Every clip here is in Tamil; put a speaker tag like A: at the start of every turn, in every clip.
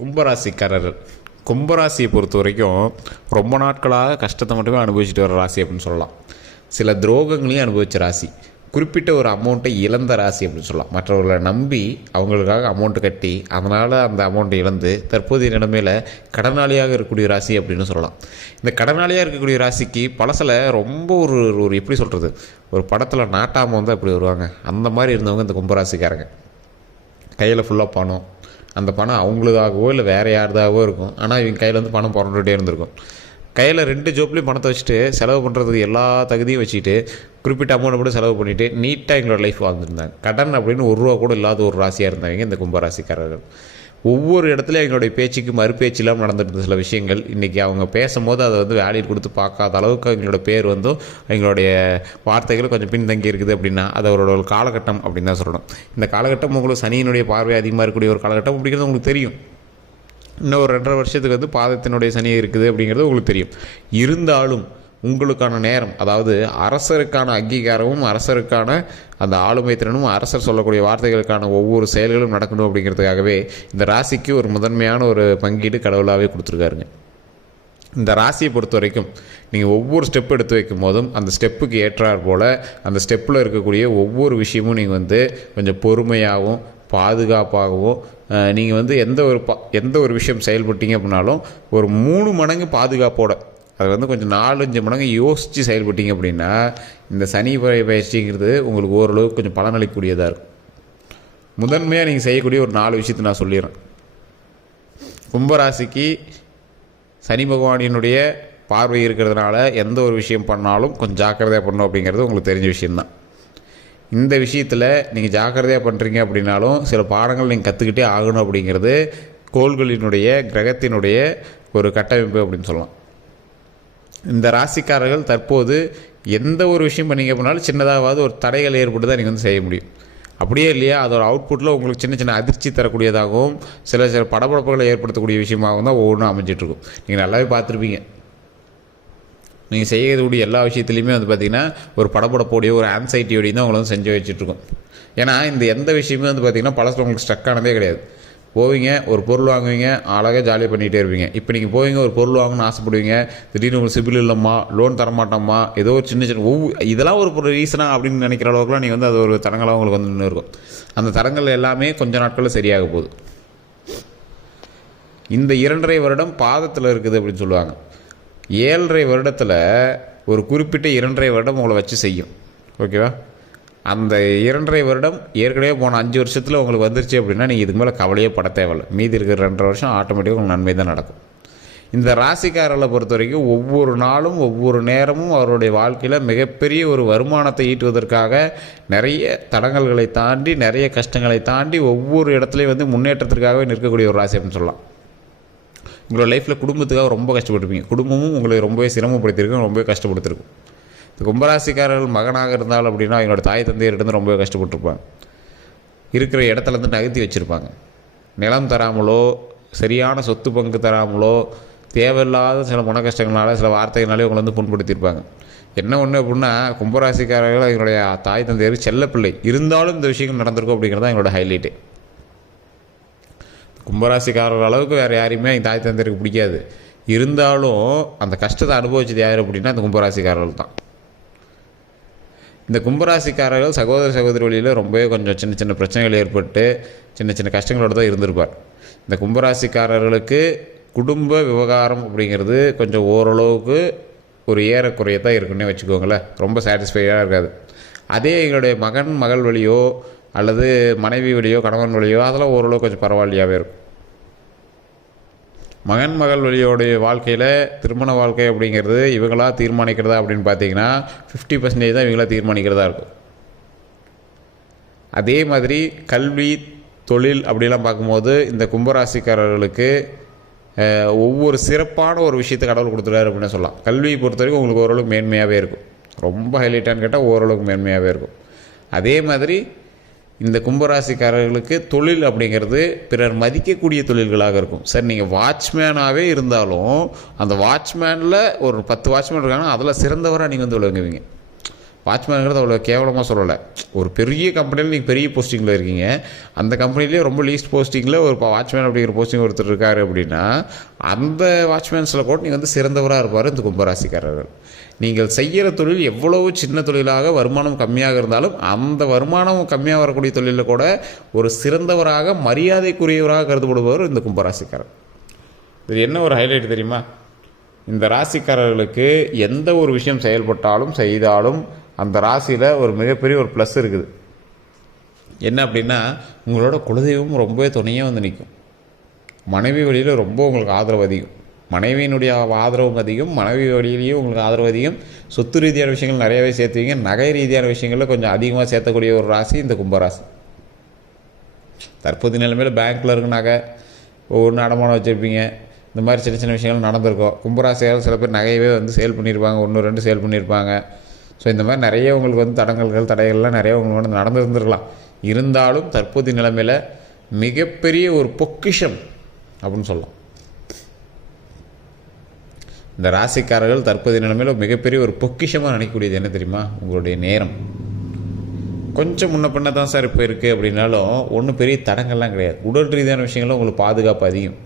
A: கும்பராசிக்காரர்கள் கும்பராசியை பொறுத்த வரைக்கும் ரொம்ப நாட்களாக கஷ்டத்தை மட்டுமே அனுபவிச்சுட்டு வர ராசி அப்படின்னு சொல்லலாம். சில துரோகங்களையும் அனுபவிச்ச ராசி. குறிப்பிட்ட ஒரு அமௌண்ட்டை இழந்த ராசி அப்படின்னு சொல்லலாம். மற்றவர்களை நம்பி அவங்களுக்காக அமௌண்ட்டு கட்டி அதனால் அந்த அமௌண்ட்டை இழந்து தற்போதைய நிலைமையில் கடனாளியாக இருக்கக்கூடிய ராசி அப்படின்னு சொல்லலாம். இந்த கடனாளியாக இருக்கக்கூடிய ராசிக்கு பழசில் ரொம்ப ஒரு ஒரு எப்படி சொல்கிறது ஒரு படத்தில் நாட்டாமல் வந்து இப்படி வருவாங்க. அந்த மாதிரி இருந்தவங்க இந்த கும்பராசிக்காரங்க. கையில் ஃபுல்லாக பணம் அந்த பணம் அவங்களுதாகவோ இல்லை வேறு யாருதாகவோ இருக்கும். ஆனால் இவங்க கையில் வந்து பணம் புரண்டுகிட்டே இருந்திருக்கும். கையில் ரெண்டு ஜோப்லேயும் பணத்தை வச்சுட்டு செலவு பண்ணுறதுக்கு எல்லா தகுதியும் வச்சுக்கிட்டு குறிப்பிட்ட அமௌண்ட் மட்டும் செலவு பண்ணிவிட்டு நீட்டாக எங்களோட லைஃப் வாழ்ந்துருந்தாங்க. கடன் அப்படின்னு ஒரு ரூபா கூட இல்லாத ஒரு ராசியாக இருந்தாங்க இந்த கும்பராசிக்காரர்கள். ஒவ்வொரு இடத்துலையும் எங்களுடைய பேச்சுக்கு மறுபேச்சு இல்லாமல் நடந்துட்டு சில விஷயங்கள். இன்றைக்கி அவங்க பேசும்போது அதை வந்து வேலையில் கொடுத்து பார்க்காத அளவுக்கு எங்களோட பேர் வந்தும் எங்களுடைய வார்த்தைகள் கொஞ்சம் பின்தங்கி இருக்குது அப்படின்னா அது அவரோட ஒரு காலகட்டம் அப்படின்னு தான் சொல்லணும். இந்த காலகட்டம் உங்களுக்கு சனியினுடைய பார்வை அதிகமாக இருக்கக்கூடிய ஒரு காலகட்டம் அப்படிங்கிறது உங்களுக்கு தெரியும். இன்னும் ஒரு ரெண்டரை வருஷத்துக்கு வந்து பாதத்தினுடைய சனி இருக்குது அப்படிங்கிறது உங்களுக்கு தெரியும். இருந்தாலும் உங்களுக்கான நேரம். அதாவது அரசருக்கான அங்கீகாரமும் அரசருக்கான அந்த ஆளுமை திறனும் அரசர் சொல்லக்கூடிய வார்த்தைகளுக்கான ஒவ்வொரு செயல்களும் நடக்கணும் அப்படிங்கிறதுக்காகவே இந்த ராசிக்கு ஒரு முதன்மையான ஒரு பங்கீடு கடவுளாகவே கொடுத்துருக்காருங்க. இந்த ராசியை பொறுத்த வரைக்கும் நீங்கள் ஒவ்வொரு ஸ்டெப் எடுத்து வைக்கும் போதும் அந்த ஸ்டெப்புக்கு ஏற்றாற் போல் அந்த ஸ்டெப்பில் இருக்கக்கூடிய ஒவ்வொரு விஷயமும் நீங்கள் வந்து கொஞ்சம் பொறுமையாகவும் பாதுகாப்பாகவும் நீங்கள் வந்து எந்த ஒரு பா எந்த ஒரு விஷயம் செயல்பட்டீங்க அப்படின்னாலும் ஒரு மூணு மடங்கு பாதுகாப்போட அது வந்து கொஞ்சம் நாலஞ்சு மடங்கு யோசித்து செயல்பட்டீங்க அப்படின்னா இந்த சனி பயிற்சிங்கிறது உங்களுக்கு ஓரளவுக்கு கொஞ்சம் பலனளிக்கக்கூடியதாக இருக்கும். முதன்மையாக நீங்கள் செய்யக்கூடிய ஒரு நாலு விஷயத்தை நான் சொல்லிடுறேன். கும்பராசிக்கு சனி பகவானினுடைய பார்வை இருக்கிறதுனால எந்த ஒரு விஷயம் பண்ணாலும் கொஞ்சம் ஜாக்கிரதையாக பண்ணணும் அப்படிங்கிறது உங்களுக்கு தெரிஞ்ச விஷயம்தான். இந்த விஷயத்தில் நீங்கள் ஜாக்கிரதையாக பண்ணுறீங்க அப்படின்னாலும் சில பாடங்கள் நீங்கள் கற்றுக்கிட்டே ஆகணும் அப்படிங்கிறது கோள்களினுடைய கிரகத்தினுடைய ஒரு கட்டமைப்பு அப்படின்னு சொல்லலாம். இந்த ராசிக்காரர்கள் தற்போது எந்த ஒரு விஷயம் பண்ணிங்க போனாலும் சின்னதாகவாது ஒரு தடைகள் ஏற்பட்டு தான் நீங்கள் வந்து செய்ய முடியும். அப்படியே இல்லையா? அதோட அவுட்புட்டில் உங்களுக்கு சின்ன சின்ன அதிர்ச்சி தரக்கூடியதாகவும் சில சில படபடப்புகளை ஏற்படுத்தக்கூடிய விஷயமாகவும் தான் ஒவ்வொன்றும் அமைஞ்சிட்ருக்கும். நீங்கள் நல்லாவே பார்த்துருப்பீங்க. நீங்கள் செய்யக்கூடிய எல்லா விஷயத்துலையுமே வந்து பார்த்திங்கன்னா ஒரு படபடப்போடைய ஒரு ஆன்சைட்டியோடையும் தான் உங்களை வந்து செஞ்சு வச்சுட்ருக்கோம். ஏன்னா இந்த எந்த விஷயமே வந்து பார்த்திங்கன்னா பழசில் உங்களுக்கு ஸ்ட்ரக் ஆனதே கிடையாது. போவீங்க ஒரு பொருள் வாங்குவீங்க அழகாக ஜாலியாக பண்ணிகிட்டே இருப்பீங்க. இப்போ நீங்கள் போவீங்க ஒரு பொருள் வாங்கணும்னு ஆசைப்படுவீங்க திடீர்னு உங்களுக்கு சிபில் இல்லைம்மா லோன் தரமாட்டோம்மா ஏதோ ஒரு சின்ன சின்ன ஒவ்வொரு இதெல்லாம் ஒரு ரீசனாக அப்படின்னு நினைக்கிற அளவுக்குலாம் நீங்கள் வந்து அது ஒரு தரங்களாக உங்களுக்கு வந்து நின்று இருக்கும். அந்த தரங்கள் எல்லாமே கொஞ்ச நாட்களில் சரியாக போகுது. இந்த இரண்டரை வருடம் பாதத்தில் இருக்குது அப்படின்னு சொல்லுவாங்க. ஏழரை வருடத்தில் ஒரு குறிப்பிட்ட இரண்டரை வருடம் உங்களை வச்சு செய்யும். ஓகேவா? அந்த இரண்டரை வருடம் ஏற்கனவே போன அஞ்சு வருஷத்தில் உங்களுக்கு வந்துருச்சு அப்படின்னா நீங்கள் இதுக்கு மேலே கவலையே பட தேவையில்லை. மீதி இருக்கிற ரெண்டரை வருஷம் ஆட்டோமேட்டிக்காக உங்களுக்கு நன்மை தான் நடக்கும். இந்த ராசிக்காரர்களை பொறுத்த வரைக்கும் ஒவ்வொரு நாளும் ஒவ்வொரு நேரமும் அவருடைய வாழ்க்கையில் மிகப்பெரிய ஒரு வருமானத்தை ஈட்டுவதற்காக நிறைய தடங்கல்களை தாண்டி நிறைய கஷ்டங்களை தாண்டி ஒவ்வொரு இடத்துலையும் வந்து முன்னேற்றத்திற்காகவே நிற்கக்கூடிய ஒரு ராசி அப்படின்னு சொல்லலாம். உங்களோட லைஃப்பில் குடும்பத்துக்காக ரொம்ப கஷ்டப்பட்டுருப்பீங்க. குடும்பமும் உங்களை ரொம்பவே சிரமப்படுத்தியிருக்கும் ரொம்பவே கஷ்டப்படுத்திருக்கும் கும்பராசிக்காரர்கள் மகனாக இருந்தால் அப்படின்னா அவங்களோட தாய் தந்தையர்கிட்ட ரொம்பவே கஷ்டப்பட்டிருப்பாங்க. இருக்கிற இடத்துலேருந்து நகர்த்தி வச்சுருப்பாங்க. நிலம் தராமலோ சரியான சொத்து பங்கு தராமலோ தேவையில்லாத சில மன கஷ்டங்களால சில வார்த்தைகளாலே உங்களை வந்து புண்படுத்தியிருப்பாங்க. என்ன ஒன்று அப்படின்னா கும்பராசிக்காரர்கள் அவங்களுடைய தாய் தந்தையர் செல்லப்பிள்ளை. இருந்தாலும் இந்த விஷயங்கள் நடந்திருக்கும் அப்படிங்கிறது தான் எங்களோட ஹைலைட்டு கும்பராசிக்காரர்கள் அளவுக்கு வேறு யாரையுமே எங்கள் தாய் தந்தையருக்கு பிடிக்காது. இருந்தாலும் அந்த கஷ்டத்தை அனுபவிச்சது யார் அப்படின்னா அந்த கும்பராசிக்காரர்கள் தான். இந்த கும்பராசிக்காரர்கள் சகோதர சகோதரி வழியில் ரொம்பவே கொஞ்சம் சின்ன சின்ன பிரச்சனைகள் ஏற்பட்டு சின்ன சின்ன கஷ்டங்களோடு தான் இருந்திருப்பார். இந்த கும்பராசிக்காரர்களுக்கு குடும்ப விவகாரம் அப்படிங்கிறது கொஞ்சம் ஓரளவுக்கு ஒரு ஏறக்குறைய தான் இருக்குன்னே வச்சுக்கோங்களேன். ரொம்ப சாட்டிஸ்ஃபைடாக இருக்காது. அதே எங்களுடைய மகன் மகள் வழியோ அல்லது மனைவி வழியோ கணவன் வழியோ அதெல்லாம் ஓரளவு கொஞ்சம் பரவாயில்லையாகவே இருக்கும். மகன் மகள் வழியோடைய வாழ்க்கையில் திருமண வாழ்க்கை அப்படிங்கிறது இவங்களாக தீர்மானிக்கிறதா அப்படின்னு பார்த்தீங்கன்னா ஃபிஃப்டி பர்சன்டேஜ் தான் இவங்களா தீர்மானிக்கிறதா இருக்கும். அதே மாதிரி கல்வி தொழில் அப்படிலாம் பார்க்கும்போது இந்த கும்பராசிக்காரர்களுக்கு ஒவ்வொரு சிறப்பான ஒரு விஷயத்தை கடவுள் கொடுத்துருக்காரு அப்படின்னு சொல்லலாம். கல்வியை பொறுத்த வரைக்கும் உங்களுக்கு ஓரளவுக்கு மேன்மையாகவே இருக்கும். ரொம்ப ஹைலைட்டான்னு கேட்டால் ஓரளவுக்கு மேன்மையாகவே இருக்கும். அதே மாதிரி இந்த கும்பராசிக்காரர்களுக்கு தொழில் அப்படிங்கிறது பிறர் மதிக்கக்கூடிய தொழில்களாக இருக்கும். சார் நீங்கள் வாட்ச்மேனாகவே இருந்தாலும் அந்த வாட்ச்மேனில் ஒரு பத்து வாட்ச்மேன் இருக்காங்கன்னா அதில் சிறந்தவராக நீங்கள் வந்து விளங்குவீங்க. வாட்ச்மேனுங்கிறது அவ்வளோ கேவலமாக சொல்லலை. ஒரு பெரிய கம்பெனியில் நீங்கள் பெரிய போஸ்டிங்கில் இருக்கீங்க. அந்த கம்பெனிலேயே ரொம்ப லீஸ்ட் போஸ்டிங்கில் ஒரு வாட்ச்மேன் அப்படிங்கிற போஸ்டிங் ஒருத்தர் இருக்கார் அப்படின்னா அந்த வாட்ச்மேன்ஸில் கூட நீங்கள் வந்து சிறந்தவராக இருப்பார் இந்த கும்பராசிக்காரர்கள். நீங்கள் செய்கிற தொழில் எவ்வளவு சின்ன தொழிலாக வருமானம் கம்மியாக இருந்தாலும் அந்த வருமானம் கம்மியாக வரக்கூடிய தொழிலில் கூட ஒரு சிறந்தவராக மரியாதைக்குரியவராக கருதப்படுபவர் இந்த கும்பராசிக்காரர். இது என்ன ஒரு ஹைலைட் தெரியுமா? இந்த ராசிக்காரர்களுக்கு எந்த ஒரு விஷயம் செயல்பட்டாலும் செய்தாலும் அந்த ராசியில் ஒரு மிகப்பெரிய ஒரு ப்ளஸ் இருக்குது. என்ன அப்படின்னா உங்களோட குலதெய்வம் ரொம்பவே துணையாக வந்து நிற்கும் மனைவி வழியில் ரொம்ப உங்களுக்கு ஆதரவு அதிகம். மனைவியினுடைய ஆதரவும் அதிகம் மனைவி வழியிலையும் உங்களுக்கு ஆதரவு அதிகம். சொத்து ரீதியான விஷயங்கள் நிறையவே சேர்த்துவீங்க. நகை ரீதியான விஷயங்களில் கொஞ்சம் அதிகமாக சேர்த்தக்கூடிய ஒரு ராசி இந்த கும்பராசி. தற்போதைய நிலைமையில் பேங்க்கில் இருக்க நகை ஒவ்வொன்று அடமானம் வச்சுருப்பீங்க. இந்த மாதிரி சின்ன சின்ன விஷயங்கள் நடந்திருக்கும். கும்பராசியால் சில பேர் நகையவே வந்து சேல் பண்ணியிருப்பாங்க. ஒன்று ரெண்டு சேல் பண்ணியிருப்பாங்க. ஸோ இந்த மாதிரி நிறைய உங்களுக்கு வந்து தடங்கல்கள் தடைகள்லாம் நிறைய உங்களுக்கு வந்து நடந்திருந்திருக்கலாம். இருந்தாலும் தற்போதைய நிலைமையில் மிகப்பெரிய ஒரு பொக்கிஷம் அப்படின்னு சொல்லலாம். இந்த ராசிக்காரர்கள் தற்போதைய நிலைமையில் மிகப்பெரிய ஒரு பொக்கிஷமாக நினைக்கக்கூடியது என்ன தெரியுமா? உங்களுடைய நேரம். கொஞ்சம் முன்ன பின்ன தான் சார் இப்போ இருக்குது அப்படின்னாலும் ஒன்றும் பெரிய தடங்கள்லாம் கிடையாது. உடல் ரீதியான விஷயங்களும் உங்களுக்கு பாதுகாப்பு அதிகம்.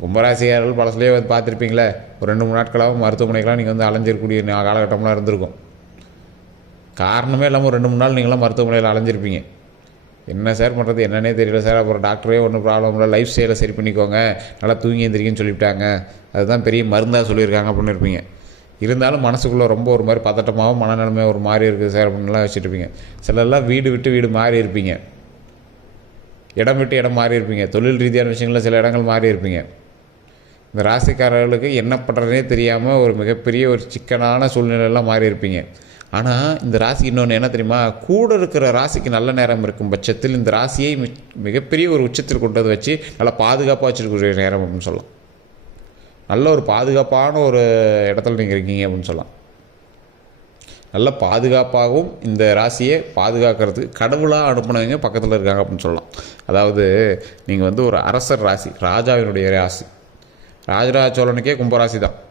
A: கும்பராசிக்காரர்கள் பழசுலேயே வந்து பார்த்துருப்பீங்களே ஒரு ரெண்டு மூணு நாட்களாகவும் மருத்துவமனைக்கெலாம் நீங்கள் வந்து அலைஞ்சிருக்கக்கூடிய காலகட்டம்லாம் இருந்திருக்கும். காரணமே இல்லாமல் ஒரு ரெண்டு மூணு நாள் நீங்களாம் மருத்துவமனையில் அலைஞ்சிருப்பீங்க. என்ன சார் பண்ணுறது என்னன்னே தெரியல சார். அப்புறம் டாக்டரே ஒன்றும் ப்ராப்ளம் இல்லை. லைஃப் ஸ்டைலை சரி பண்ணிக்கோங்க. நல்லா தூங்கி எந்திரிக்கன்னு சொல்லிவிட்டாங்க. அதுதான் பெரிய மருந்தாக சொல்லியிருக்காங்க அப்படின்னு இருப்பீங்க. இருந்தாலும் மனசுக்குள்ளே ரொம்ப ஒரு மாதிரி பதட்டமாகவும் மனநிலைமை ஒரு மாதிரி இருக்குது சார் அப்படின்லாம் வச்சுருப்பீங்க சிலர்லாம் வீடு விட்டு வீடு மாறி இருப்பீங்க. இடம் விட்டு இடம் மாறி இருப்பீங்க. தொழில் ரீதியான விஷயங்களில் சில இடங்கள் மாறி இருப்பீங்க. இந்த ராசிக்காரர்களுக்கு என்ன பண்ணுறதுனே தெரியாமல் ஒரு மிகப்பெரிய ஒரு சிக்கனான சூழ்நிலையெல்லாம் மாறி இருப்பீங்க. ஆனால் இந்த ராசி இன்னொன்று என்ன தெரியுமா? கூட இருக்கிற ராசிக்கு நல்ல நேரம் இருக்கும் பட்சத்தில் இந்த ராசியை மி- மிகப்பெரிய ஒரு உச்சத்தில் கொண்டு வந்து வச்சு நல்லா பாதுகாப்பாக வச்சுருக்கிற நேரம் அப்படின்னு சொல்லலாம். நல்ல ஒரு பாதுகாப்பான ஒரு இடத்துல நீங்கள் இருக்கீங்க அப்படின்னு சொல்லலாம். நல்ல பாதுகாப்பாகவும் இந்த ராசியை பாதுகாக்கிறதுக்கு கடவுளாக அனுப்புனவங்க பக்கத்தில் இருக்காங்க அப்படின்னு சொல்லலாம். அதாவது நீங்கள் வந்து ஒரு அரசர் ராசி ராஜாவினுடைய ராசி. ராஜராஜ சோழனுக்கே கும்பராசி தான்.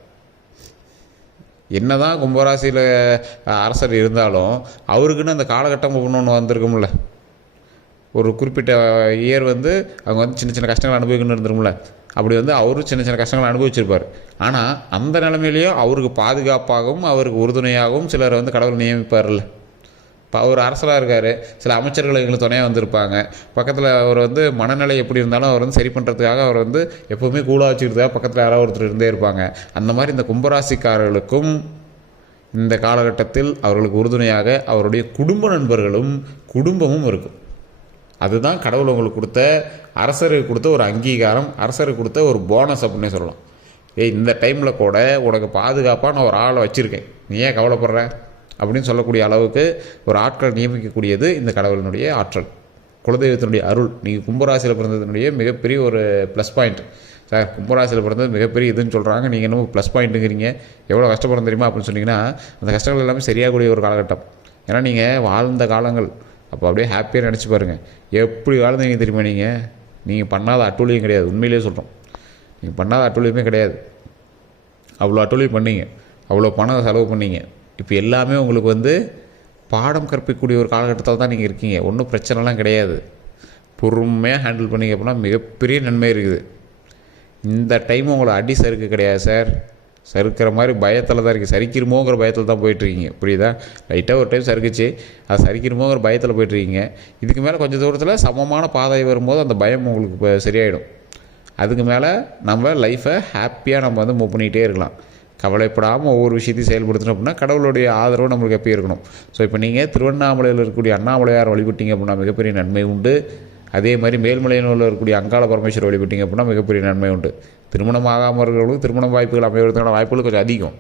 A: என்ன தான் கும்பராசியில் அரசர் இருந்தாலும் அவருக்குன்னு அந்த காலகட்டம் ஒன்று வந்திருக்கும்ல. ஒரு குறிப்பிட்ட இயர் வந்து அவங்க வந்து சின்ன சின்ன கஷ்டங்கள் அனுபவிக்கணும்னு இருந்திருக்கும்ல. அப்படி வந்து அவரும் சின்ன சின்ன கஷ்டங்களை அனுபவிச்சிருப்பார். ஆனால் அந்த நிலைமையிலையும் அவருக்கு பாதுகாப்பாகவும் அவருக்கு உறுதுணையாகவும் சிலர் வந்து கடவுள் நியமிப்பார்ல அவர் அரசராக இருக்கார். சில அமைச்சர்கள் எங்களுக்கு துணையாக வந்திருப்பாங்க. பக்கத்தில் அவர் வந்து மனநிலை எப்படி இருந்தாலும் அவர் வந்து சரி பண்ணுறதுக்காக அவர் வந்து எப்போவுமே கூலாக வச்சுக்கிறதுக்காக பக்கத்தில் யாராவது ஒருத்தர் இருந்தே இருப்பாங்க. அந்த மாதிரி இந்த கும்பராசிக்காரர்களுக்கும் இந்த காலகட்டத்தில் அவர்களுக்கு உறுதுணையாக அவருடைய குடும்ப நண்பர்களும் குடும்பமும் இருக்கும். அதுதான் கடவுள் உங்களுக்கு கொடுத்த அரசருக்கு கொடுத்த ஒரு அங்கீகாரம் அரசருக்கு கொடுத்த ஒரு போனஸ் அப்படின்னே சொல்லலாம். ஏய் இந்த டைமில் கூட உனக்கு பாதுகாப்பாக நான் ஒரு ஆளை வச்சுருக்கேன். நீ ஏன் கவலைப்படுற? அப்படின்னு சொல்லக்கூடிய அளவுக்கு ஒரு ஆட்கள் நியமிக்கக்கூடியது இந்த கடவுளினுடைய ஆற்றல். குலதெய்வத்தினுடைய அருள் நீங்கள் கும்பராசியில் பிறந்ததுனுடைய மிகப்பெரிய ஒரு ப்ளஸ் பாயிண்ட் சார் கும்பராசியில் பிறந்தது மிகப்பெரிய இதுன்னு சொல்கிறாங்க நீங்கள் இன்னும் ப்ளஸ் பாயிண்ட்டுங்கிறீங்க எவ்வளோ கஷ்டப்படுறோம் தெரியுமா அப்படின்னு சொன்னீங்கன்னா அந்த கஷ்டங்கள் எல்லாமே சரியாகக்கூடிய ஒரு காலகட்டம். ஏன்னா நீங்கள் வாழ்ந்த காலங்கள். அப்போ அப்படியே ஹாப்பியாக நினச்சி பாருங்கள் எப்படி வாழ்ந்தீங்க தெரியுமா நீங்கள் நீங்கள் பண்ணாத அட்டூழியம் கிடையாது. உண்மையிலேயே சொல்கிறோம் நீங்கள் பண்ணாத அட்டூழியமே கிடையாது. அவ்வளோ அட்டூழியம் பண்ணீங்க. அவ்வளோ பணம் செலவு பண்ணீங்க. இப்போ எல்லாமே உங்களுக்கு வந்து பாடம் கற்பிக்கக்கூடிய ஒரு காலகட்டத்தில் தான் நீங்கள் இருக்கீங்க. ஒன்றும் பிரச்சனைலாம் கிடையாது. பொறுமையாக ஹேண்டில் பண்ணிங்க அப்படின்னா மிகப்பெரிய நன்மை இருக்குது. இந்த டைம் உங்களை அடி சறுக்கு கிடையாது சார் சறுக்கிற மாதிரி பயத்தில் தான் இருக்குது சரிக்கிறமோங்கிற பயத்தில் தான் போயிட்டுருக்கீங்க. புரியுதா? லைட்டாக ஒரு டைம் சறுக்குச்சு. அது சரிக்கிருமோங்கிற பயத்தில் போயிட்டுருக்கீங்க. இதுக்கு மேலே கொஞ்சம் தூரத்தில் சமமான பாதை வரும்போது அந்த பயம் உங்களுக்கு இப்போ சரியாயிடும். அதுக்கு மேலே நம்ம லைஃப்பை ஹாப்பியாக நம்ம வந்து மூவ் பண்ணிகிட்டே இருக்கலாம். கவலைப்படாமல் ஒவ்வொரு விஷயத்தையும் செயல்படுத்தணும் அப்படின்னா கடவுளுடைய ஆதரவு நம்மளுக்கு எப்பயும் இருக்கணும். ஸோ இப்போ நீங்கள் திருவண்ணாமலையில் இருக்கக்கூடிய அண்ணாமலையார் வழிபட்டீங்க அப்படின்னா மிகப்பெரிய நன்மை உண்டு. அதே மாதிரி மேல்மலையனூரில் இருக்கக்கூடிய அங்காள பரமேஸ்வரர் வழிபட்டீங்க அப்படின்னா மிகப்பெரிய நன்மை உண்டு. திருமணம் ஆகாமல் இருக்கிறவங்களுக்கு திருமணம் வாய்ப்புகள் அமைவதற்கான வாய்ப்புகள் கொஞ்சம் அதிகம்.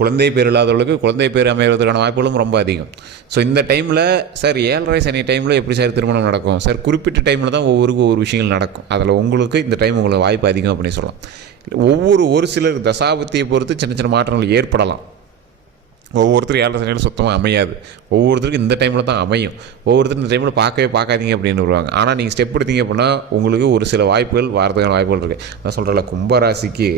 A: குழந்தை பேர் இல்லாதவர்களுக்கு குழந்தை பேர் அமைவதற்கான வாய்ப்புகளும் ரொம்ப அதிகம். ஸோ இந்த டைமில் சார் ஏழரை சனி டைமில் எப்படி சார் திருமணம் நடக்கும்? சார் குறிப்பிட்ட டைமில் தான் ஒவ்வொருக்கும் ஒவ்வொரு விஷயங்கள் நடக்கும். அதில் உங்களுக்கு இந்த டைம் உங்களுக்கு வாய்ப்பு அதிகம் அப்படின்னு சொல்லலாம். ஒவ்வொரு ஒரு சிலர் தசாபத்தியை பொறுத்து சின்ன சின்ன மாற்றங்கள் ஏற்படலாம். ஒவ்வொருத்தரும் ஏழரை சனியில் சுத்தமாக அமையாது. ஒவ்வொருத்தருக்கும் இந்த டைமில் தான் அமையும். ஒவ்வொருத்தரும் இந்த டைமில் பார்க்கவே பார்க்காதீங்க அப்படின்னு வருவாங்க. ஆனால் நீங்கள் ஸ்டெப் எடுத்தீங்க அப்படின்னா உங்களுக்கு ஒரு சில வாய்ப்புகள் வாரத்துக்கான வாய்ப்புகள் இருக்குது நான் சொல்கிறல கும்பராசிக்கு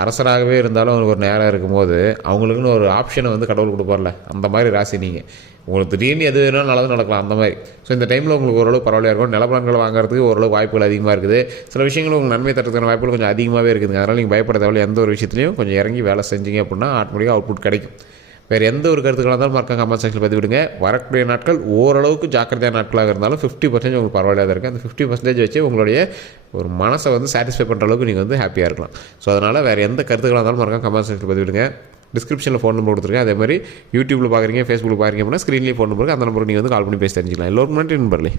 A: அரசராகவே இருந்தாலும் அவங்களுக்கு ஒரு நேரம் இருக்கும்போது அவங்களுக்குன்னு ஒரு ஆப்ஷனை வந்து கடவுள் கொடுப்பார்ல. அந்த மாதிரி ராசி நீங்கள் உங்களுக்கு திடீர்னு எது வேணாலும் நல்லது நடக்கலாம் அந்த மாதிரி. ஸோ இந்த டைமில் உங்களுக்கு ஓரளவு பரவாயில்லையா இருக்கும். நிலப்பலன்கள் வாங்குறதுக்கு ஓரளவு வாய்ப்புகள் அதிகமாக இருக்குது. சில விஷயங்கள் உங்களுக்கு நன்மை தரத்துக்கான வாய்ப்புகள் கொஞ்சம் அதிகமாகவே இருக்குதுங்க. அதனால் நீங்கள் பயப்பட தேவையில்ல. எந்த ஒரு விஷயத்துலையும் கொஞ்சம் இறங்கி வேலை செஞ்சீங்க அப்படின்னா ஆட்டோமேட்டிக்காக அவுட்புட் கிடைக்கும். வேறு எந்த ஒரு கருத்துக்களாக இருந்தாலும் மறக்காம கமெண்ட் செக்ஷனில் பதிவிடுங்க. வரக்கூடிய நாட்கள் ஓரளவுக்கு ஜாக்கிரதையான நாட்களாக இருந்தாலும் ஃபிஃப்டி பர்சன்டேஜ் உங்களுக்கு பரவாயில்லையாக இருக்குது அந்த ஃபிஃப்டி பர்சன்டேஜ் வச்சு உங்களுடைய ஒரு மனசை வந்து சாட்டிஸ்ஃபை பண்ணுற அளவுக்கு நீங்கள் வந்து ஹாப்பியாக இருக்கலாம். ஸோ அதனால் வேறு எந்த கருத்துக்களாக இருந்தாலும் மறக்காம கமெண்ட் செக்ஷனில் பதிவிடுங்க. டிஸ்கிரிப்ஷனில் ஃபோன் நம்பர் கொடுத்துருக்கேன். அதே மாதிரி யூடியூப்பில் பார்க்குறீங்க ஃபேஸ்புக்கில் பார்க்குறீங்க அப்படின்னா ஸ்க்ரீன்லேயே ஃபோன் நம்பருக்கு அந்த நம்பருக்கு நீங்கள் வந்து கால் பண்ணி பேசி தெரிஞ்சுக்கலாம். எல்லோரும் நன்றி நண்பர்களே.